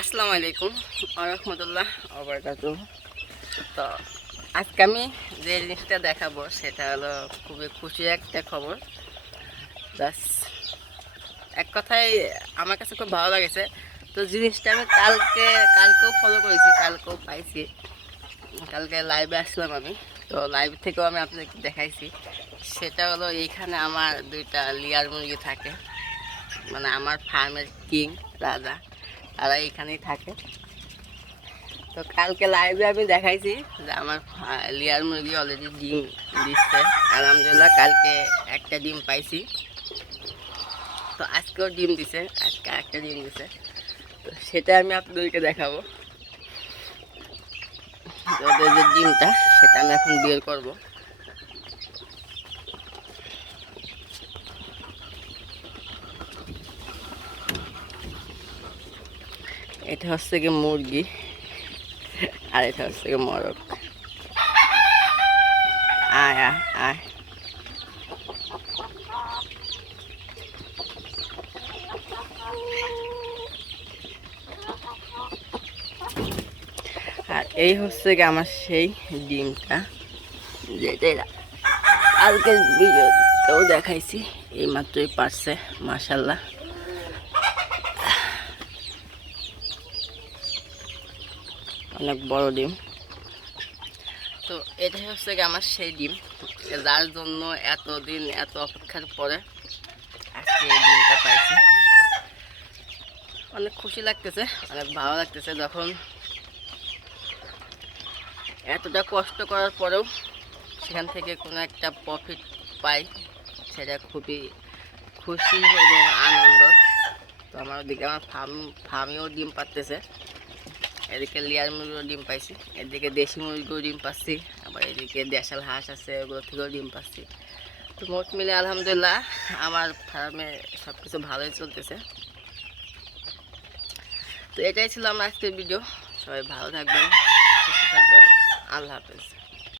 আসসালামু আলাইকুম ওয়া রাহমাতুল্লাহ ওয়া বারাকাতুহু। তো আজকে আমি যে জিনিসটা দেখাবো সেটা হলো খুবই খুশির একটা খবর। বাস এক কথায় আমার কাছে খুব ভালো লাগেছে। তো জিনিসটা আমি কালকেও ফলো করেছি, কালকেও পাইছি। কালকে লাইভে আসলাম আমি, তো লাইভ থেকেও আমি আপনাদেরকে দেখাইছি। সেটা হলো এইখানে আমার দুইটা লেয়ার মুরগি থাকে, মানে আমার ফার্মের কিং রাজা, তারা এইখানেই থাকে। তো কালকে লাইভে আমি দেখাইছি যে আমার লেয়ার মুরগি অলরেডি ডিম দিচ্ছে। আলহামদুলিল্লাহ কালকে একটা ডিম পাইছি, তো আজকেও ডিম দিছে, আজকে একটা ডিম দিছে। তো সেটা আমি আপনাদেরকে দেখাবো। ওদের যে ডিমটা সেটা আমি এখন বের করব। এটা হচ্ছে কি মুরগি, আর এটা হচ্ছে কি মরক। আয় আয় আয়, আর এই হচ্ছে কি আমার সেই ডিমটা, যেটা কালকের ভিডিওতেও দেখাইছি। এই মাত্রই পারছে, মাশাল্লাহ। অনেক বড় ডিম। তো এটাই হচ্ছে কি আমার সেই ডিম, যার জন্য এতদিন এত অপেক্ষার পরে আজকে এই ডিমটা পাইছি। অনেক খুশি লাগতেছে, অনেক ভালো লাগতেছে যখন এতটা কষ্ট করার পরেও সেখান থেকে কোনো একটা প্রফিট পাই। সেটা খুবই খুশি এবং আনন্দ। তো আমার ওদিকে আমার ফার্মেও ডিম পাততেছে। এদিকে লেয়ার মুরগিও ডিম পাইছি, এদিকে দেশি মুরগিও ডিম পাচ্ছি, আবার এদিকে দেশাল হাঁস আছে, ওগুলো থেকেও ডিম পাচ্ছি। তো মোট মিলে আলহামদুলিল্লাহ আমার ফার্মে সব কিছু ভালোই চলতেছে। তো এটাই ছিল আমার আজকের ভিডিও। সবাই ভালো থাকবেন, সুস্থ থাকবেন। আল্লাহ হাফেজ।